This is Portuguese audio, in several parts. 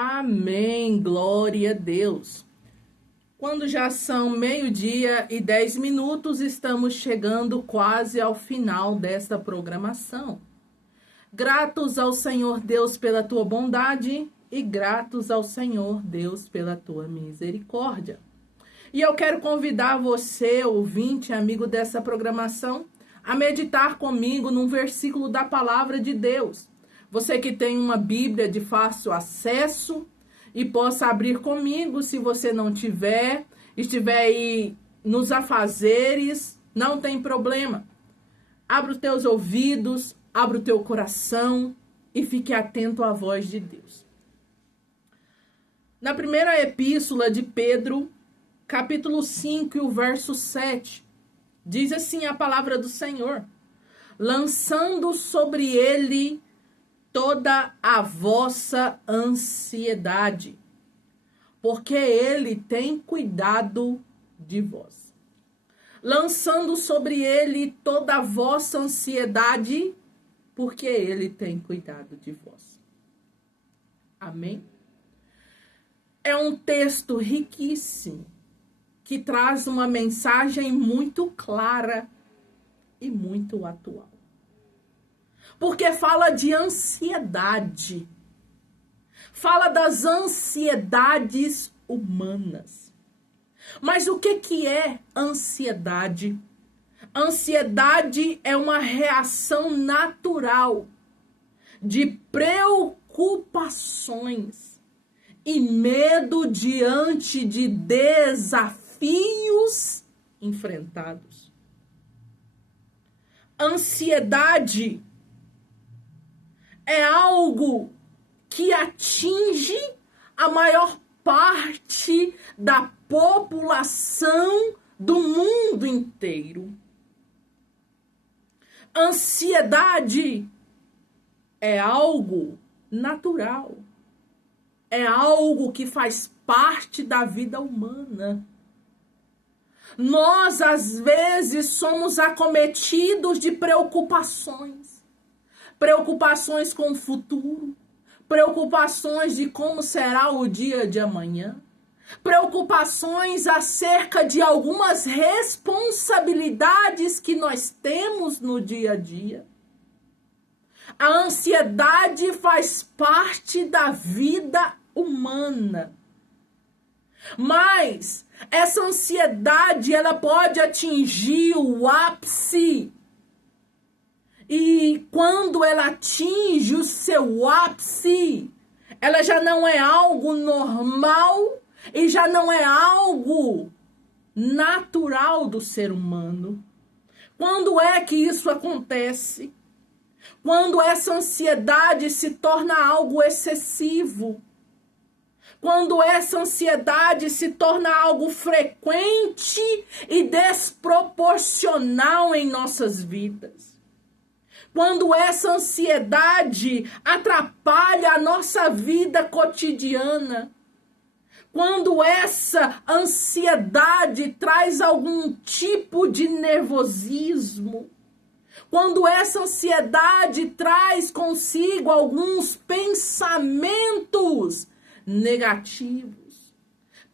Amém, glória a Deus. Quando já são 12:10, estamos chegando quase ao final desta programação. Gratos ao Senhor Deus pela tua bondade e gratos ao Senhor Deus pela tua misericórdia. E eu quero convidar você, ouvinte, amigo dessa programação, a meditar comigo num versículo da palavra de Deus. Você que tem uma Bíblia de fácil acesso e possa abrir comigo, se você não tiver, estiver aí nos afazeres, não tem problema. Abra os teus ouvidos, abra o teu coração e fique atento à voz de Deus. Na primeira epístola de Pedro, capítulo 5 e o verso 7, diz assim a palavra do Senhor: lançando sobre ele toda a vossa ansiedade, porque ele tem cuidado de vós. Lançando sobre ele toda a vossa ansiedade, porque ele tem cuidado de vós. Amém? É um texto riquíssimo, que traz uma mensagem muito clara e muito atual. Porque fala de ansiedade. Fala das ansiedades humanas. Mas o que é ansiedade? Ansiedade é uma reação natural de preocupações e medo diante de desafios enfrentados. Ansiedade é algo que atinge a maior parte da população do mundo inteiro. Ansiedade é algo natural. É algo que faz parte da vida humana. Nós, às vezes, somos acometidos de preocupações. Preocupações com o futuro, preocupações de como será o dia de amanhã, preocupações acerca de algumas responsabilidades que nós temos no dia a dia. A ansiedade faz parte da vida humana. Mas essa ansiedade, ela pode atingir o ápice. E quando ela atinge o seu ápice, ela já não é algo normal e já não é algo natural do ser humano. Quando é que isso acontece? Quando essa ansiedade se torna algo excessivo. Quando essa ansiedade se torna algo frequente e desproporcional em nossas vidas. Quando essa ansiedade atrapalha a nossa vida cotidiana. Quando essa ansiedade traz algum tipo de nervosismo. Quando essa ansiedade traz consigo alguns pensamentos negativos.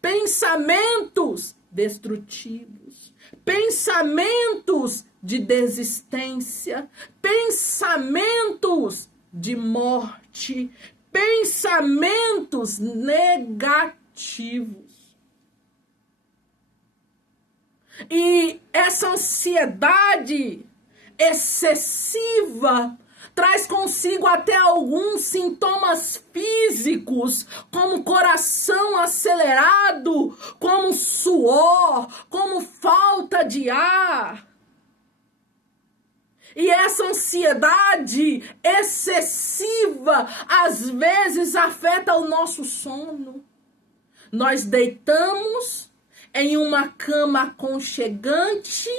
Pensamentos destrutivos. Pensamentos de desistência, pensamentos de morte, pensamentos negativos. E essa ansiedade excessiva traz consigo até alguns sintomas físicos, como coração acelerado, como suor, como falta de ar. E essa ansiedade excessiva, às vezes, afeta o nosso sono. Nós deitamos em uma cama aconchegante,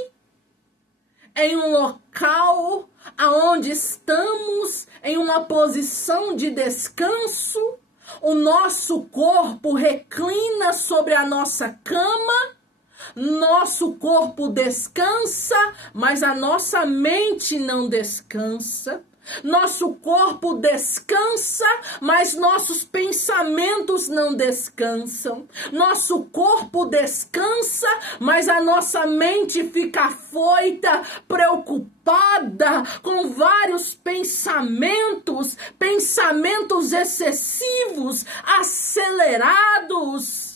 em um local aonde estamos em uma posição de descanso, o nosso corpo reclina sobre a nossa cama, nosso corpo descansa, mas a nossa mente não descansa. Nosso corpo descansa, mas nossos pensamentos não descansam. Nosso corpo descansa, mas a nossa mente fica afoita, preocupada com vários pensamentos excessivos, acelerados.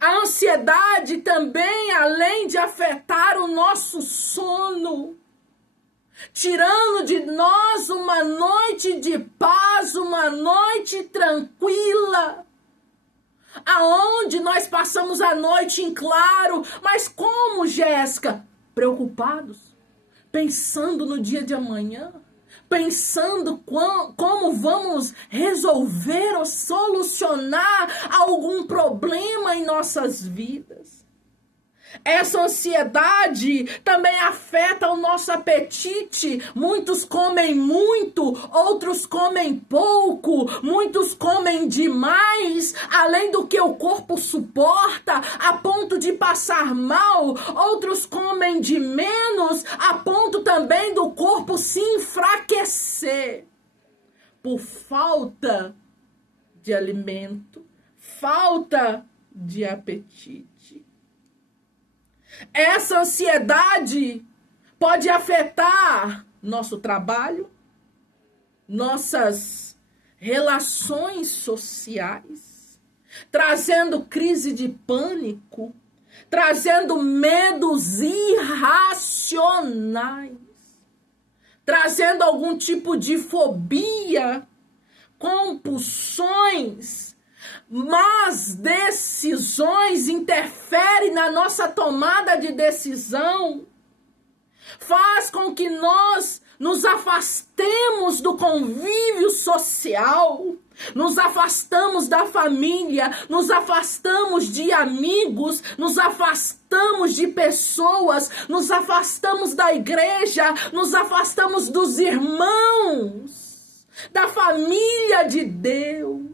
A ansiedade também, além de afetar o nosso sono, tirando de nós uma noite de paz, uma noite tranquila, aonde nós passamos a noite em claro. Mas como, Jéssica? Preocupados, pensando no dia de amanhã, pensando como vamos resolver ou solucionar algum problema em nossas vidas. Essa ansiedade também afeta o nosso apetite. Muitos comem muito, outros comem pouco, muitos comem demais, além do que o corpo suporta, a ponto de passar mal. Outros comem de menos, a ponto também do corpo se enfraquecer por falta de alimento, falta de apetite. Essa ansiedade pode afetar nosso trabalho, nossas relações sociais, trazendo crise de pânico, trazendo medos irracionais, trazendo algum tipo de fobia, compulsões. Mas decisões interferem na nossa tomada de decisão, faz com que nós nos afastemos do convívio social, nos afastamos da família, nos afastamos de amigos, nos afastamos de pessoas, nos afastamos da igreja, nos afastamos dos irmãos, da família de Deus.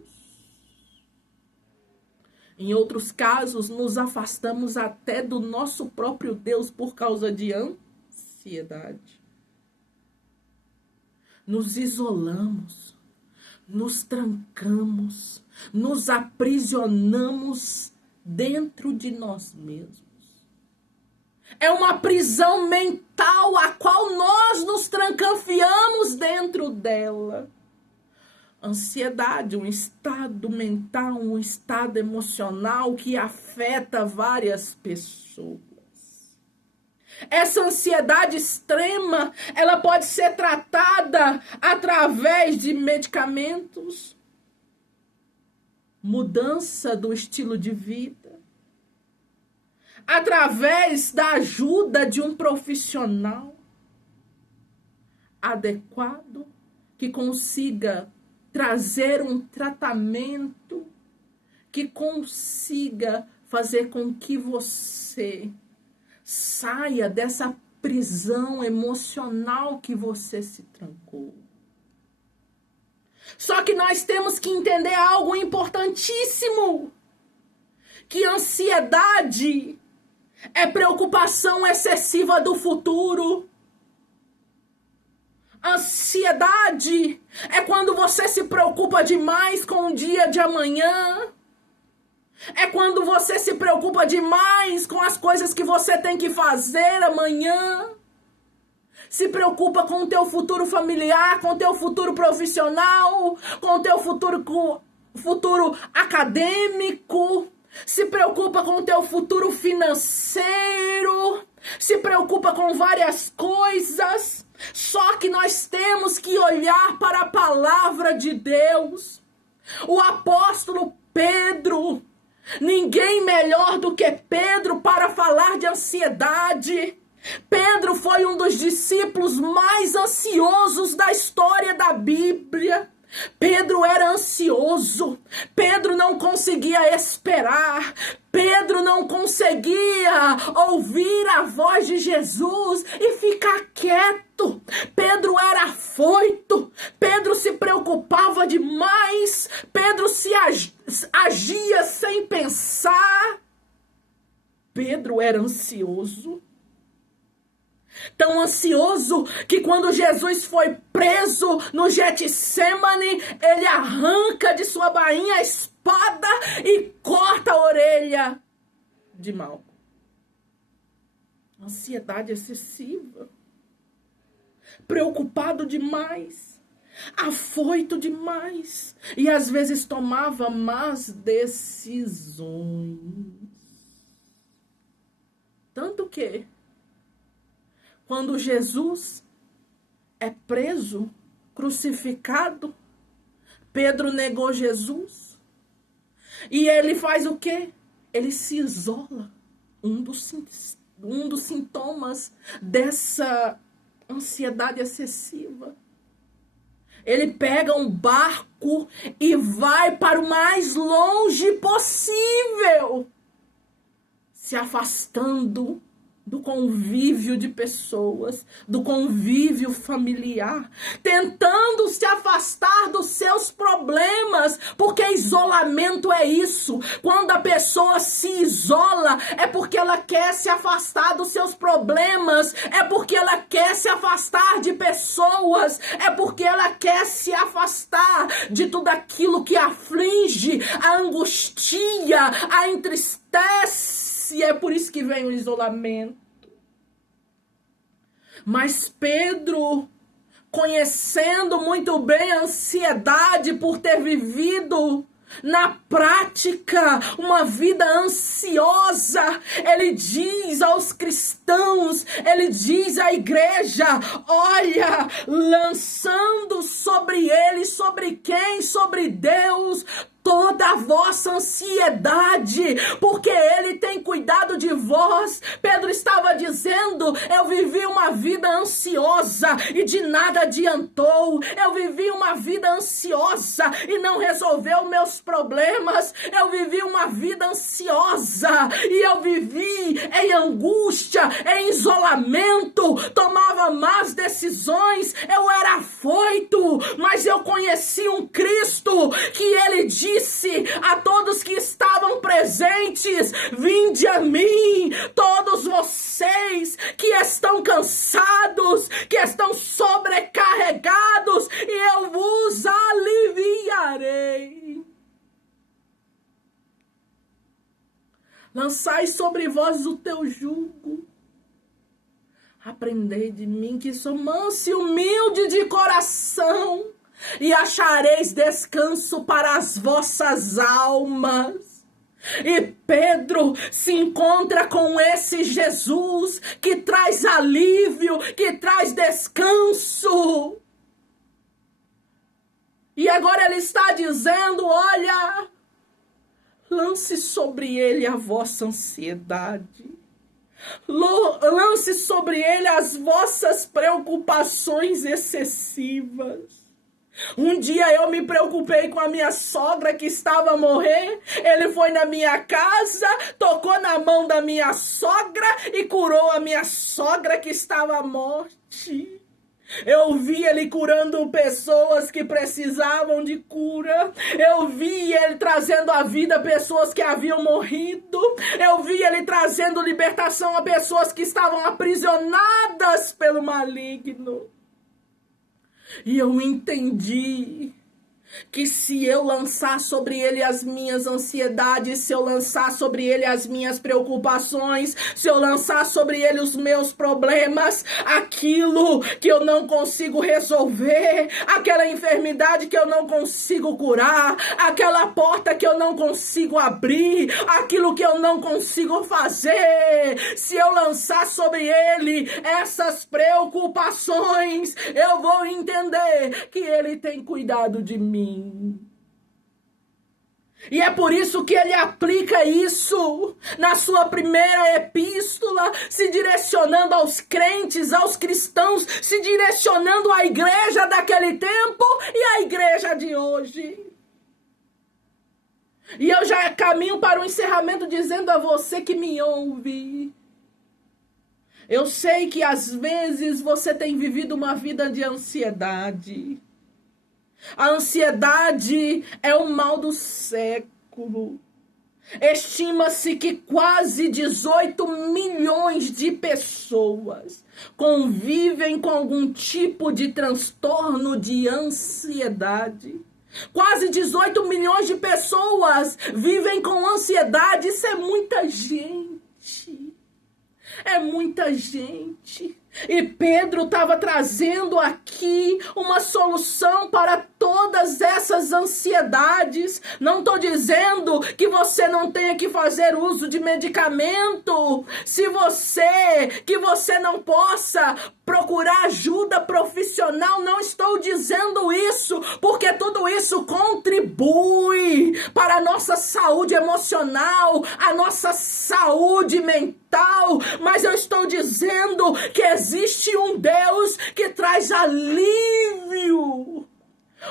Em outros casos, nos afastamos até do nosso próprio Deus por causa de ansiedade. Nos isolamos, nos trancamos, nos aprisionamos dentro de nós mesmos. É uma prisão mental a qual nós nos trancafiamos dentro dela. Ansiedade, um estado mental, um estado emocional que afeta várias pessoas. Essa ansiedade extrema, ela pode ser tratada através de medicamentos, mudança do estilo de vida, através da ajuda de um profissional adequado que consiga trazer um tratamento que consiga fazer com que você saia dessa prisão emocional que você se trancou. Só que nós temos que entender algo importantíssimo, que ansiedade é preocupação excessiva do futuro. Ansiedade é quando você se preocupa demais com o dia de amanhã. É quando você se preocupa demais com as coisas que você tem que fazer amanhã. Se preocupa com o teu futuro familiar, com o teu futuro profissional, com o teu futuro acadêmico. Se preocupa com o teu futuro financeiro. Se preocupa com várias coisas. Só que nós temos que olhar para a palavra de Deus. O apóstolo Pedro, ninguém melhor do que Pedro para falar de ansiedade. Pedro foi um dos discípulos mais ansiosos da história da Bíblia. Pedro era ansioso, Pedro não conseguia esperar, Pedro não conseguia ouvir a voz de Jesus e ficar quieto. Pedro era afoito, Pedro se preocupava demais, Pedro agia sem pensar. Pedro era ansioso. Tão ansioso que quando Jesus foi preso no Getsemane, ele arranca de sua bainha a espada e corta a orelha de Malco. Ansiedade excessiva. Preocupado demais. Afoito demais. E às vezes tomava más decisões. Tanto que, quando Jesus é preso, crucificado, Pedro negou Jesus. E ele faz o quê? Ele se isola. Um dos sintomas dessa ansiedade excessiva. Ele pega um barco e vai para o mais longe possível, se afastando do convívio de pessoas, do convívio familiar, tentando se afastar dos seus problemas, porque isolamento é isso. Quando a pessoa se isola, é porque ela quer se afastar dos seus problemas, é porque ela quer se afastar de pessoas, é porque ela quer se afastar de tudo aquilo que aflige, a angustia, a entristece. E é por isso que vem o isolamento. Mas Pedro, conhecendo muito bem a ansiedade por ter vivido na prática uma vida ansiosa, ele diz aos cristãos, ele diz à igreja: olha, lançando sobre ele, sobre quem? Sobre Deus, toda a vossa ansiedade, porque ele tem cuidado de vós. Pedro estava dizendo: eu vivi uma vida ansiosa e de nada adiantou. Eu vivi uma vida ansiosa e não resolveu meus problemas. Eu vivi uma vida ansiosa e eu vivi em angústia, em isolamento, tomava más decisões, eu era afoito, mas eu conheci um Cristo que ele disse a todos que estavam presentes: vinde a mim, todos vocês que estão cansados, que estão sobrecarregados, e eu vos aliviarei. Lançai sobre vós o teu jugo. Aprendei de mim, que sou manso e humilde de coração, e achareis descanso para as vossas almas. E Pedro se encontra com esse Jesus que traz alívio, que traz descanso. E agora ele está dizendo: olha, lance sobre ele a vossa ansiedade. Lance sobre ele as vossas preocupações excessivas. Um dia eu me preocupei com a minha sogra que estava a morrer. Ele foi na minha casa, tocou na mão da minha sogra e curou a minha sogra que estava à morte. Eu vi ele curando pessoas que precisavam de cura. Eu vi ele trazendo à vida pessoas que haviam morrido. Eu vi ele trazendo libertação a pessoas que estavam aprisionadas pelo maligno. E eu entendi que se eu lançar sobre ele as minhas ansiedades, se eu lançar sobre ele as minhas preocupações, se eu lançar sobre ele os meus problemas, aquilo que eu não consigo resolver, aquela enfermidade que eu não consigo curar, aquela porta que eu não consigo abrir, aquilo que eu não consigo fazer, se eu lançar sobre ele essas preocupações, eu vou entender que ele tem cuidado de mim. E é por isso que ele aplica isso na sua primeira epístola, se direcionando aos crentes, aos cristãos, se direcionando à igreja daquele tempo e à igreja de hoje. E eu já caminho para o encerramento dizendo a você que me ouve: eu sei que às vezes você tem vivido uma vida de ansiedade. A ansiedade é o mal do século. Estima-se que quase 18 milhões de pessoas convivem com algum tipo de transtorno de ansiedade. Quase 18 milhões de pessoas vivem com ansiedade. Isso é muita gente. É muita gente. E Pedro estava trazendo aqui uma solução para todas essas ansiedades. Não estou dizendo que você não tenha que fazer uso de medicamento. Que você não possa procurar ajuda profissional. Não estou dizendo isso, porque tudo isso contribui para a nossa saúde emocional, a nossa saúde mental. Mas eu estou dizendo que existe um Deus que traz alívio.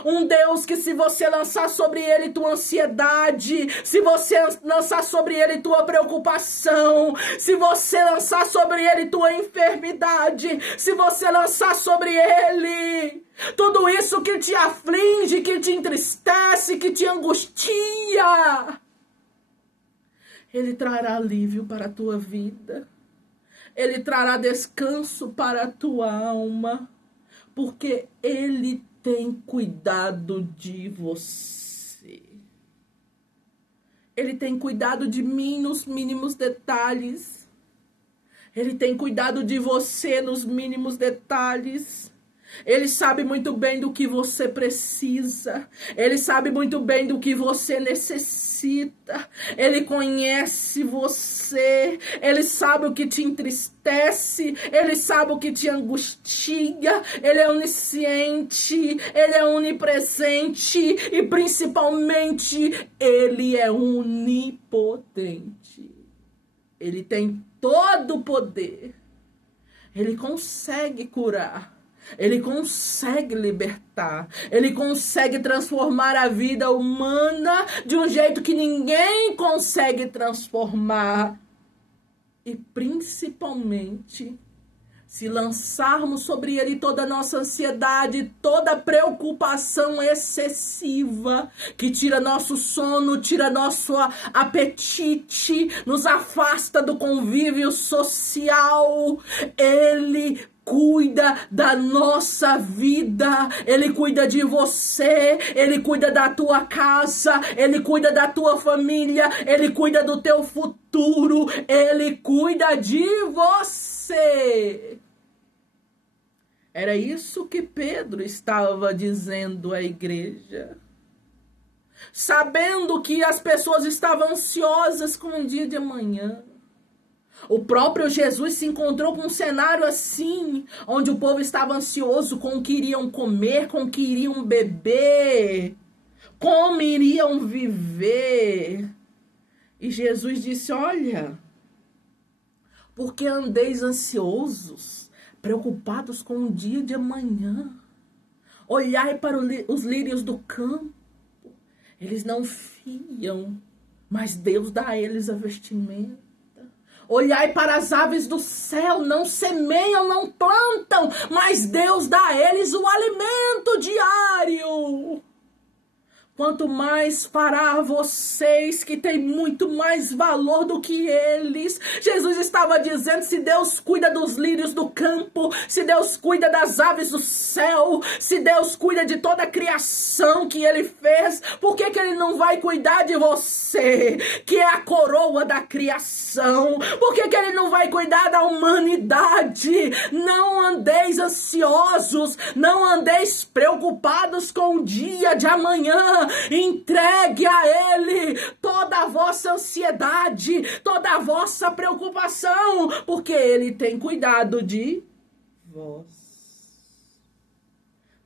Um Deus que, se você lançar sobre ele tua ansiedade, se você lançar sobre ele tua preocupação, se você lançar sobre ele tua enfermidade, se você lançar sobre ele tudo isso que te aflige, que te entristece, que te angustia, ele trará alívio para a tua vida. Ele trará descanso para a tua alma, porque ele tem cuidado de você. Ele tem cuidado de mim nos mínimos detalhes. Ele tem cuidado de você nos mínimos detalhes. Ele sabe muito bem do que você precisa. Ele sabe muito bem do que você necessita. Ele conhece você. Ele sabe o que te entristece. Ele sabe o que te angustia. Ele é onisciente. Ele é onipresente. E principalmente, ele é onipotente. Ele tem todo o poder. Ele consegue curar. Ele consegue libertar. Ele consegue transformar a vida humana de um jeito que ninguém consegue transformar. E principalmente, se lançarmos sobre ele toda a nossa ansiedade, toda a preocupação excessiva, que tira nosso sono, tira nosso apetite, nos afasta do convívio social, ele cuida da nossa vida, ele cuida de você, ele cuida da tua casa, ele cuida da tua família, ele cuida do teu futuro, ele cuida de você. Era isso que Pedro estava dizendo à igreja. Sabendo que as pessoas estavam ansiosas com o dia de amanhã. O próprio Jesus se encontrou com um cenário assim, onde o povo estava ansioso com o que iriam comer, com o que iriam beber, como iriam viver. E Jesus disse: olha, porque andeis ansiosos, preocupados com o dia de amanhã. Olhai para os lírios do campo. Eles não fiam, mas Deus dá a eles a vestimenta. Olhai para as aves do céu, não semeiam, não plantam, mas Deus dá a eles o alimento diário. Quanto mais fará a vocês, que têm muito mais valor do que eles. Jesus estava dizendo: se Deus cuida dos lírios do campo, se Deus cuida das aves do céu, se Deus cuida de toda a criação que ele fez, por que ele não vai cuidar de você, que é a coroa da criação? Por que ele não vai cuidar da humanidade? Não andeis ansiosos, não andeis preocupados com o dia de amanhã. Entregue a ele toda a vossa ansiedade, toda a vossa preocupação, porque ele tem cuidado de vós.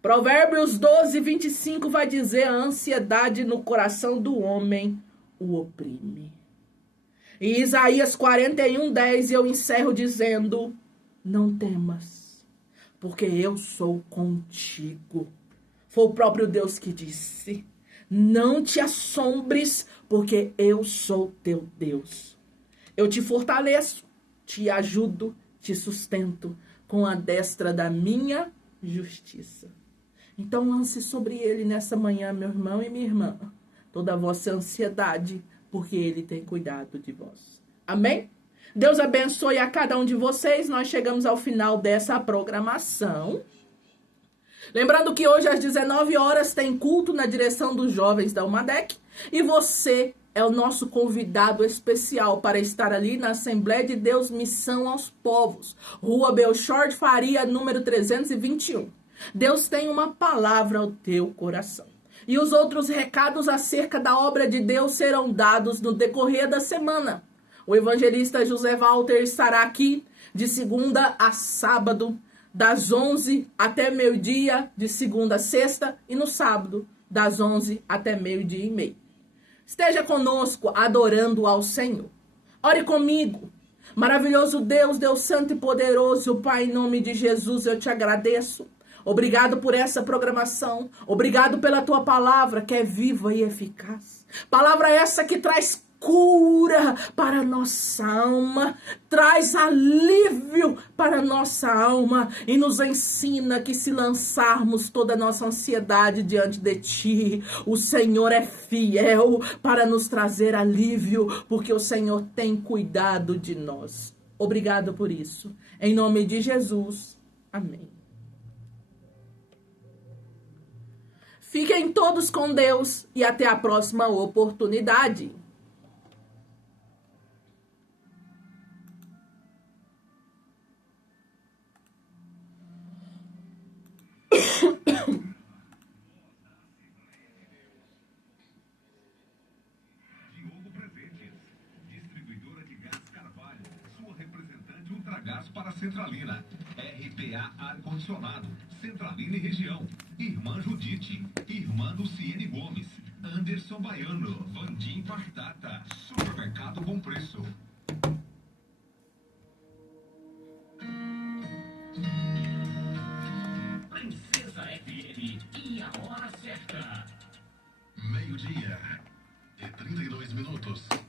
Provérbios 12:25 vai dizer: a ansiedade no coração do homem o oprime. E Isaías 41:10 eu encerro dizendo: não temas, porque eu sou contigo. Foi o próprio Deus que disse: não te assombres, porque eu sou teu Deus. Eu te fortaleço, te ajudo, te sustento com a destra da minha justiça. Então lance sobre ele nessa manhã, meu irmão e minha irmã, toda a vossa ansiedade, porque Ele tem cuidado de vós. Amém? Deus abençoe a cada um de vocês. Nós chegamos ao final dessa programação. Lembrando que hoje às 19 horas tem culto na direção dos jovens da UMADEC. E você é o nosso convidado especial para estar ali na Assembleia de Deus Missão aos Povos. Rua Belchor de Faria, número 321. Deus tem uma palavra ao teu coração. E os outros recados acerca da obra de Deus serão dados no decorrer da semana. O evangelista José Walter estará aqui de segunda a sábado, das 11 até meio-dia, de segunda a sexta, e no sábado, das 11 até meio-dia e meio. Esteja conosco adorando ao Senhor. Ore comigo. Maravilhoso Deus, Deus Santo e Poderoso, Pai, em nome de Jesus, eu te agradeço. Obrigado por essa programação. Obrigado pela tua palavra, que é viva e eficaz. Palavra essa que traz cura para a nossa alma, traz alívio para a nossa alma e nos ensina que se lançarmos toda a nossa ansiedade diante de ti, o Senhor é fiel para nos trazer alívio, porque o Senhor tem cuidado de nós. Obrigado por isso. Em nome de Jesus. Amém. Fiquem todos com Deus e até a próxima oportunidade. Ultragás para Centralina, RPA Ar-Condicionado, Centralina e Região, Irmã Judite, Irmã Luciene Gomes, Anderson Baiano, Vandim Partata, Supermercado Bom Preço. Princesa FM e a hora certa. 12:32.